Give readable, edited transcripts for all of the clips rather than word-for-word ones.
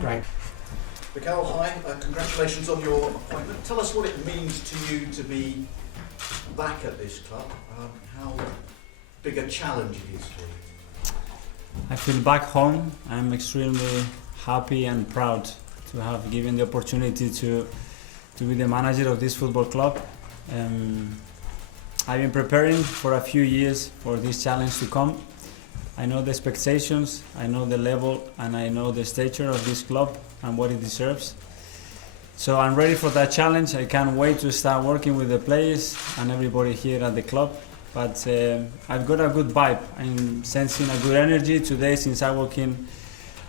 Great. Mikel, hi. Congratulations on your appointment. Tell us what it means to you to be back at this club. How big a challenge it is for you. I feel back home. I'm extremely happy and proud to have given the opportunity to be the manager of this football club. I've been preparing for a few years for this challenge to come. I know the expectations, I know the level, and I know the stature of this club and what it deserves. So I'm ready for that challenge. I can't wait to start working with the players and everybody here at the club. But I've got a good vibe. I'm sensing a good energy today since I walk in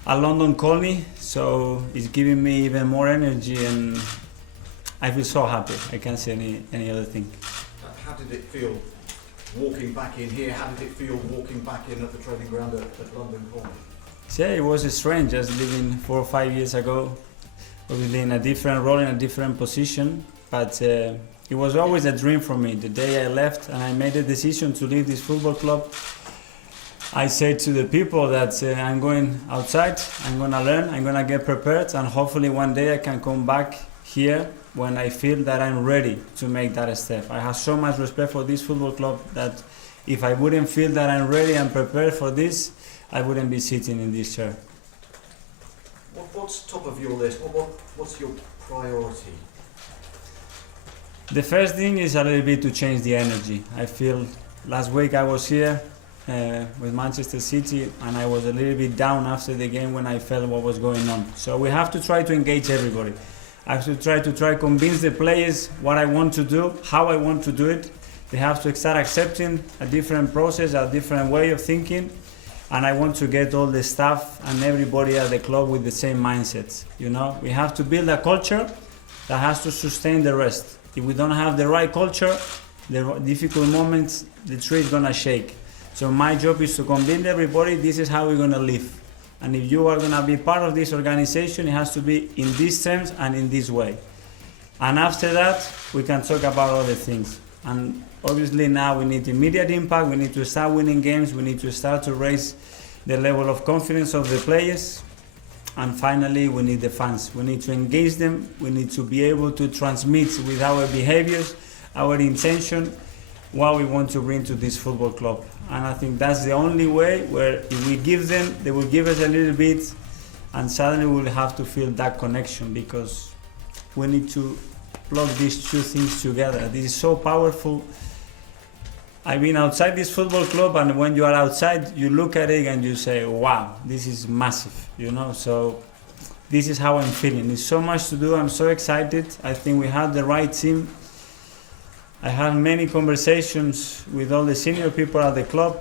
a London colony. So it's giving me even more energy, and I feel so happy. I can't say any other thing. How did it feel walking back in here? How did it feel walking back in at the training ground at London Colony? Yeah, it was strange just living 4 or 5 years ago, obviously in a different role, in a different position, but it was always a dream for me. The day I left and I made a decision to leave this football club, I said to the people that I'm going outside, I'm going to learn, I'm going to get prepared, and hopefully one day I can come back here when I feel that I'm ready to make that step. I have so much respect for this football club that if I wouldn't feel that I'm ready and prepared for this, I wouldn't be sitting in this chair. What's top of your list? What's your priority? The first thing is a little bit to change the energy. I feel last week I was here with Manchester City and I was a little bit down after the game when I felt what was going on. So we have to try to engage everybody. I have to try convince the players what I want to do, how I want to do it. They have to start accepting a different process, a different way of thinking. And I want to get all the staff and everybody at the club with the same mindset. You know, we have to build a culture that has to sustain the rest. If we don't have the right culture, the difficult moments, the tree is gonna shake. So my job is to convince everybody this is how we're gonna live. And if you are gonna be part of this organization, it has to be in these terms and in this way. And after that, we can talk about other things. And obviously now we need immediate impact, we need to start winning games, we need to start to raise the level of confidence of the players. And finally, we need the fans. We need to engage them, we need to be able to transmit with our behaviors, our intention, what we want to bring to this football club. And I think that's the only way where if we give them, they will give us a little bit, and suddenly we'll have to feel that connection, because we need to plug these two things together. This is so powerful. I've been outside this football club, and when you are outside, you look at it and you say, wow, this is massive, you know? So this is how I'm feeling. There's so much to do. I'm so excited. I think we have the right team. I had many conversations with all the senior people at the club.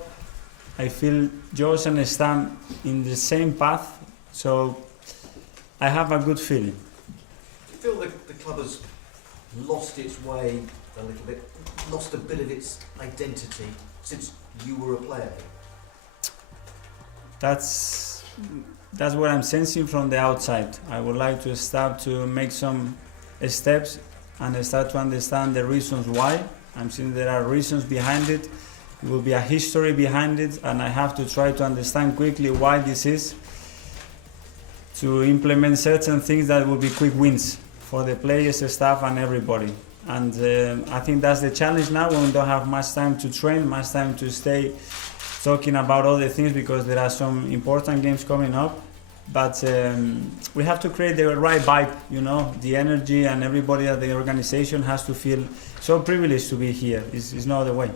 I feel Josh and Stan in the same path. So I have a good feeling. Do you feel that the club has lost its way a little bit, lost a bit of its identity since you were a player? That's what I'm sensing from the outside. I would like to start to make some steps and start to understand the reasons why. I'm seeing there are reasons behind it. There will be a history behind it, and I have to try to understand quickly why this is, to implement certain things that will be quick wins for the players, the staff, and everybody. And I think that's the challenge now, when we don't have much time to train, much time to stay talking about other things, because there are some important games coming up. But we have to create the right vibe, you know, the energy, and everybody at the organization has to feel so privileged to be here. It's no other way.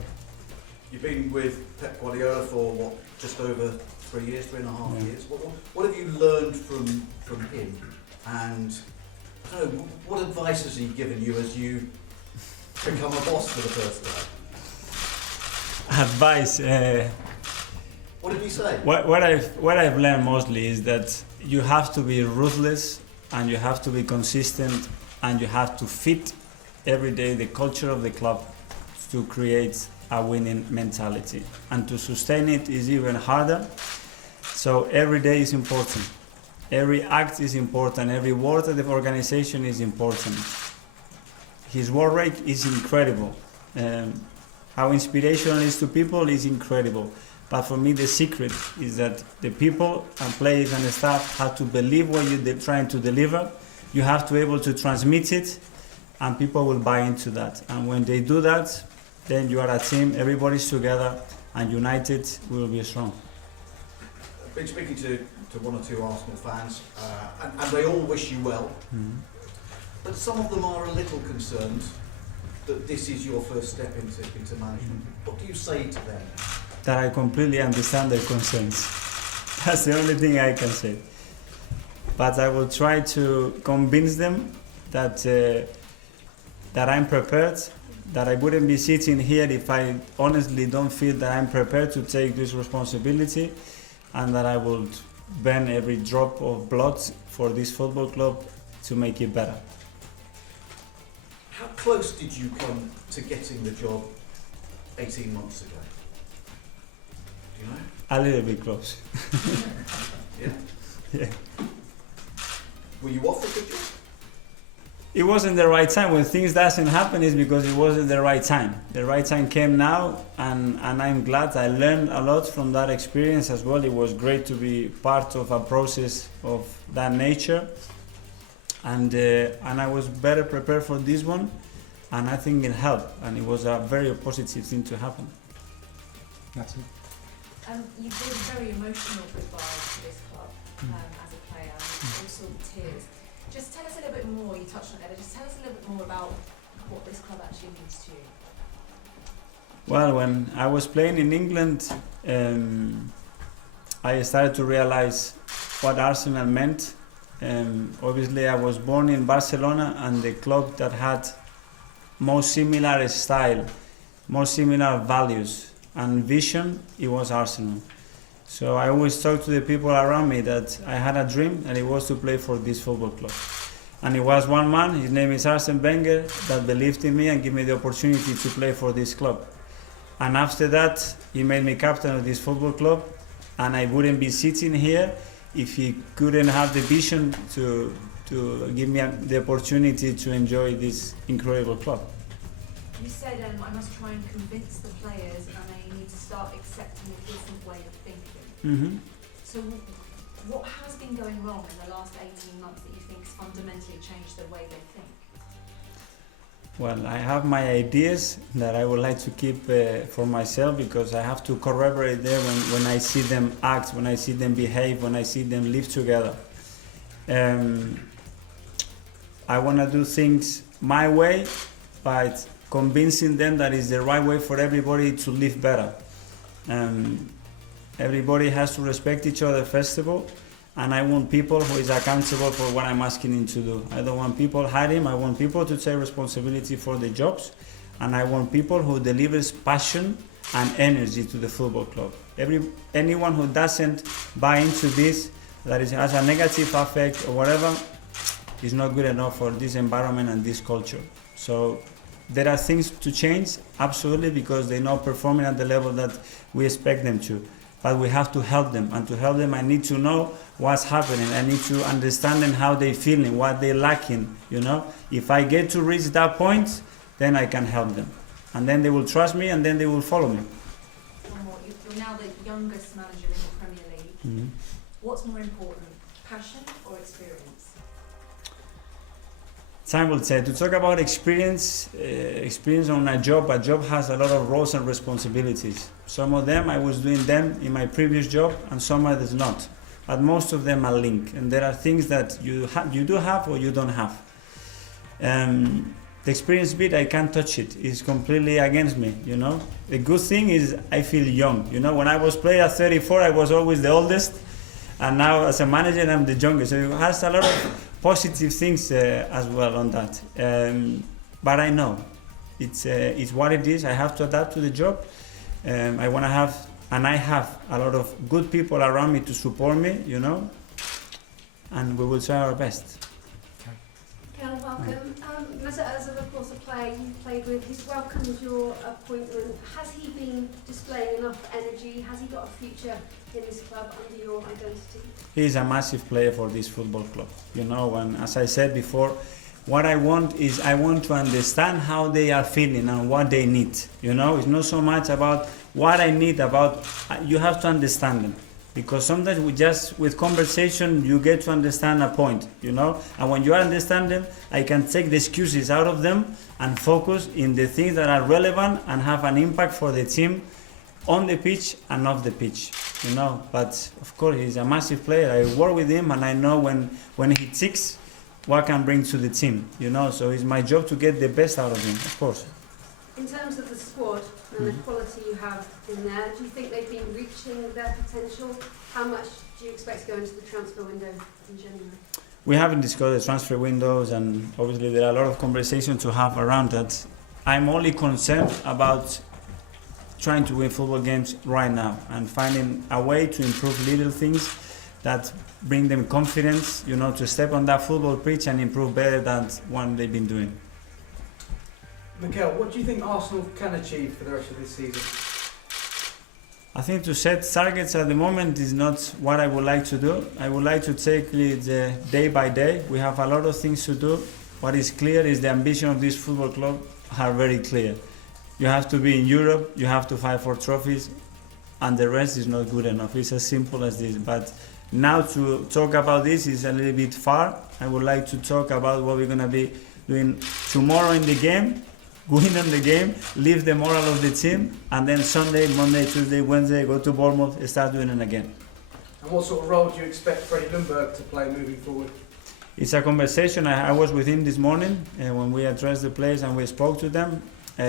You've been with Pep Guardiola for what, just over 3 years, 3.5 years. What have you learned from him? And I don't know, what advice has he given you as you become a boss for the first time? Advice. What did he say? What I've learned mostly is that you have to be ruthless, and you have to be consistent, and you have to fit every day the culture of the club to create a winning mentality. And to sustain it is even harder. So every day is important. Every act is important. Every word of the organization is important. His work rate is incredible. How inspirational it is to people is incredible. But for me, the secret is that the people and players and the staff have to believe what you're trying to deliver. You have to be able to transmit it, and people will buy into that. And when they do that, then you are a team, everybody's together, and united, we will be strong. I've been speaking to one or two Arsenal fans, and they all wish you well, but some of them are a little concerned that this is your first step into management. What do you say to them? That I completely understand their concerns. That's the only thing I can say. But I will try to convince them that that I'm prepared, that I wouldn't be sitting here if I honestly don't feel that I'm prepared to take this responsibility, and that I will burn every drop of blood for this football club to make it better. How close did you come to getting the job 18 months ago? Do you know? A little bit close. Yeah? Yeah. Were you offered the job? It wasn't the right time. When things doesn't happen, is because it wasn't the right time. The right time came now, and I'm glad I learned a lot from that experience as well. It was great to be part of a process of that nature, and I was better prepared for this one, and I think it helped, and it was a very positive thing to happen. That's it. You did a very emotional goodbye to this club as a player, and also tears. Just tell us a little bit more, you touched on it, just tell us a little bit more about what this club actually means to you. Well, when I was playing in England, I started to realize what Arsenal meant. Obviously, I was born in Barcelona, and the club that had more similar style, more similar values and vision, it was Arsenal. So I always talk to the people around me that I had a dream, and it was to play for this football club. And it was one man, his name is Arsene Wenger, that believed in me and gave me the opportunity to play for this club. And after that, he made me captain of this football club, and I wouldn't be sitting here if he couldn't have the vision to give me the opportunity to enjoy this incredible club. You said I must try and convince the players, and they need to start accepting a different way of thinking. Mm-hmm. So what has been going wrong in the last 18 months that you think has fundamentally changed the way they think? Well, I have my ideas that I would like to keep for myself, because I have to corroborate them when I see them act, when I see them behave, when I see them live together. I want to do things my way, but convincing them that it's the right way for everybody to live better. Everybody has to respect each other first of all, and I want people who is accountable for what I'm asking them to do. I don't want people hiding. I want people to take responsibility for their jobs, and I want people who delivers passion and energy to the football club. Anyone who doesn't buy into this, that it has a negative effect or whatever, is not good enough for this environment and this culture. So there are things to change, absolutely, because they're not performing at the level that we expect them to. But we have to help them, and to help them I need to know what's happening. I need to understand them, how they're feeling, what they're lacking, you know. If I get to reach that point, then I can help them. And then they will trust me, and then they will follow me. One more. You're now the youngest manager in the Premier League. Mm-hmm. What's more important, passion or experience? Time will tell. To talk about experience on a job has a lot of roles and responsibilities. Some of them I was doing them in my previous job, and some others not. But most of them are linked, and there are things that you do have or you don't have. The experience bit, I can't touch it. It's completely against me, you know. The good thing is I feel young. You know, when I was playing at 34, I was always the oldest, and now as a manager, I'm the youngest. So it has a lot of positive things as well on that. But I know it's what it is. I have to adapt to the job. I want to have, and I have a lot of good people around me to support me, you know, and we will try our best. Mikel, welcome. Mesut Ozil, of course, a player you played with, he's welcomed your appointment. Has he been displaying enough energy? Has he got a future in this club under your identity? He's a massive player for this football club, you know, and as I said before, what I want to understand how they are feeling and what they need, you know. It's not so much about what I need about. You have to understand them, because sometimes with conversation you get to understand a point, and when you understand them, I can take the excuses out of them and focus in the things that are relevant and have an impact for the team on the pitch and off the pitch, but of course he's a massive player. I work with him and I know when he ticks what can bring to the team, so it's my job to get the best out of him, of course. In terms of the squad and the quality you have in there, do you think they've been reaching their potential? How much do you expect to go into the transfer window in January? We haven't discussed the transfer windows, and obviously there are a lot of conversations to have around that. I'm only concerned about trying to win football games right now and finding a way to improve little things that bring them confidence, to step on that football pitch and improve better than what they've been doing. Mikel, what do you think Arsenal can achieve for the rest of this season? I think to set targets at the moment is not what I would like to do. I would like to take it day by day. We have a lot of things to do. What is clear is the ambition of this football club are very clear. You have to be in Europe, you have to fight for trophies, and the rest is not good enough. It's as simple as this. But now to talk about this is a little bit far. I would like to talk about what we're going to be doing tomorrow in the game, win on the game, lift the morale of the team, and then Sunday, Monday, Tuesday, Wednesday, go to Bournemouth, start doing it again. And what sort of role do you expect Freddie Ljungberg to play moving forward? It's a conversation. I was with him this morning when we addressed the players and we spoke to them. I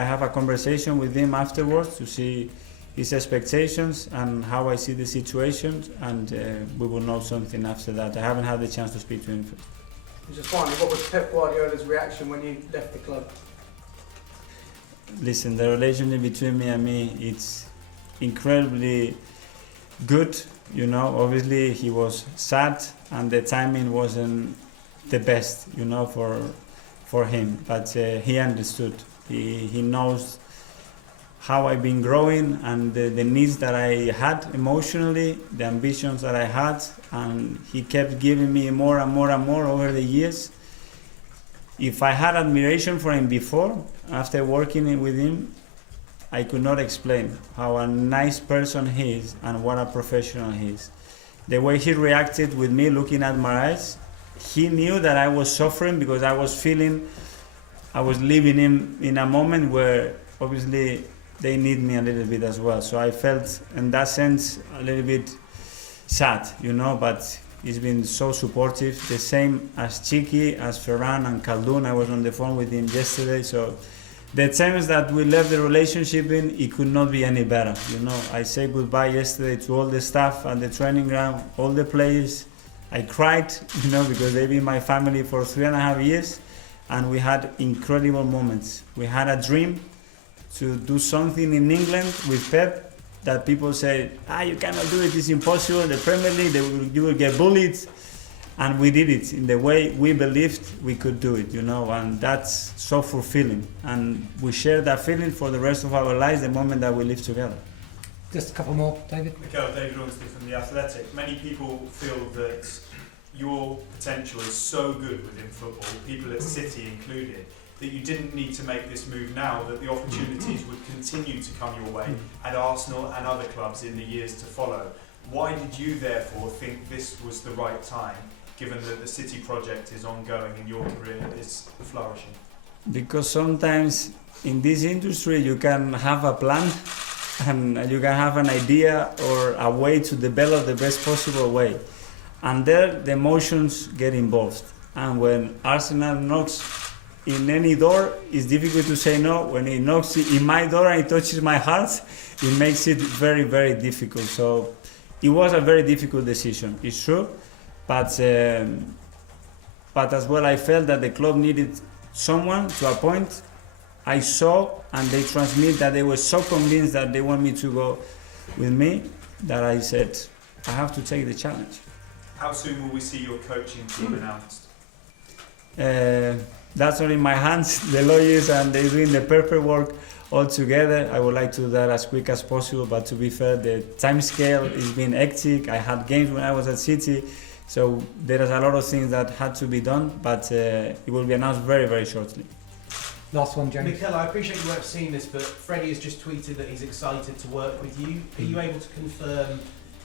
have a conversation with him afterwards to see his expectations and how I see the situation, and we will know something after that. I haven't had the chance to speak to him first. And just finally, what was Pep Guardiola's reaction when you left the club? Listen, the relationship between me, it's incredibly good. Obviously he was sad and the timing wasn't the best, for him. But he understood. He knows how I've been growing and the needs that I had emotionally, the ambitions that I had, and he kept giving me more and more and more over the years. If I had admiration for him before, after working with him, I could not explain how a nice person he is and what a professional he is. The way he reacted with me looking at my eyes, he knew that I was suffering because I was living in a moment where obviously they need me a little bit as well. So I felt in that sense a little bit sad, but he's been so supportive. The same as Chiki, as Ferran and Khaldun. I was on the phone with him yesterday. So the terms that we left the relationship in, it could not be any better. I said goodbye yesterday to all the staff at the training ground, all the players. I cried, because they've been my family for 3.5 years, and we had incredible moments. We had a dream to do something in England with Pep that people say, you cannot do it, it's impossible, the Premier League, you will get bullied. And we did it in the way we believed we could do it, and that's so fulfilling. And we share that feeling for the rest of our lives, the moment that we live together. Just a couple more, David. Mikel, David Ormsby from The Athletic. Many people feel that your potential is so good within football, people at City included, that you didn't need to make this move now, that the opportunities would continue to come your way at Arsenal and other clubs in the years to follow. Why did you therefore think this was the right time, given that the City project is ongoing and your career is flourishing? Because sometimes in this industry you can have a plan and you can have an idea or a way to develop the best possible way. And there the emotions get involved. And when Arsenal knocks in any door, it's difficult to say no. When it knocks in my door and it touches my heart, it makes it very, very difficult. So it was a very difficult decision, it's true. But as well, I felt that the club needed someone to appoint. I saw, and they transmit that they were so convinced that they want me to go with me, that I said, I have to take the challenge. How soon will we see your coaching team announced? That's not in my hands. The lawyers and they're doing the paperwork all together. I would like to do that as quick as possible, but to be fair, the time scale is being hectic. I had games when I was at City, so there is a lot of things that had to be done, but it will be announced very, very shortly. Last one, James. Mikel, I appreciate you won't have seen this, but Freddie has just tweeted that he's excited to work with you. Are you able to confirm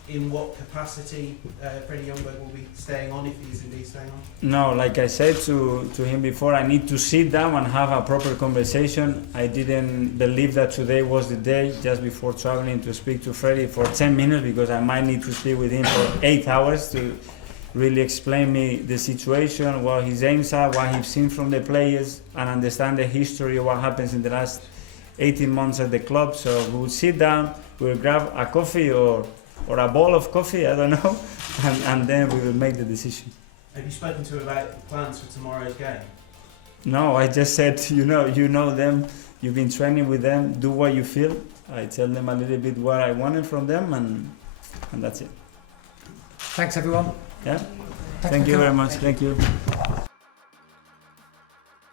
in what capacity Freddie Youngberg will be staying on, if he is indeed staying on? No, like I said to him before, I need to sit down and have a proper conversation. I didn't believe that today was the day, just before traveling, to speak to Freddie for 10 minutes, because I might need to speak with him for 8 hours to really explain me the situation, what his aims are, what he's seen from the players, and understand the history of what happens in the last 18 months at the club. So we will sit down, we'll grab a coffee or a bowl of coffee, I don't know, and then we will make the decision. Have you spoken to him about plans for tomorrow's game? No, I just said, you know them, you've been training with them, do what you feel. I tell them a little bit what I wanted from them, and that's it. Thanks, everyone. Yeah? Thanks Thank for you coming. very much. Thank you.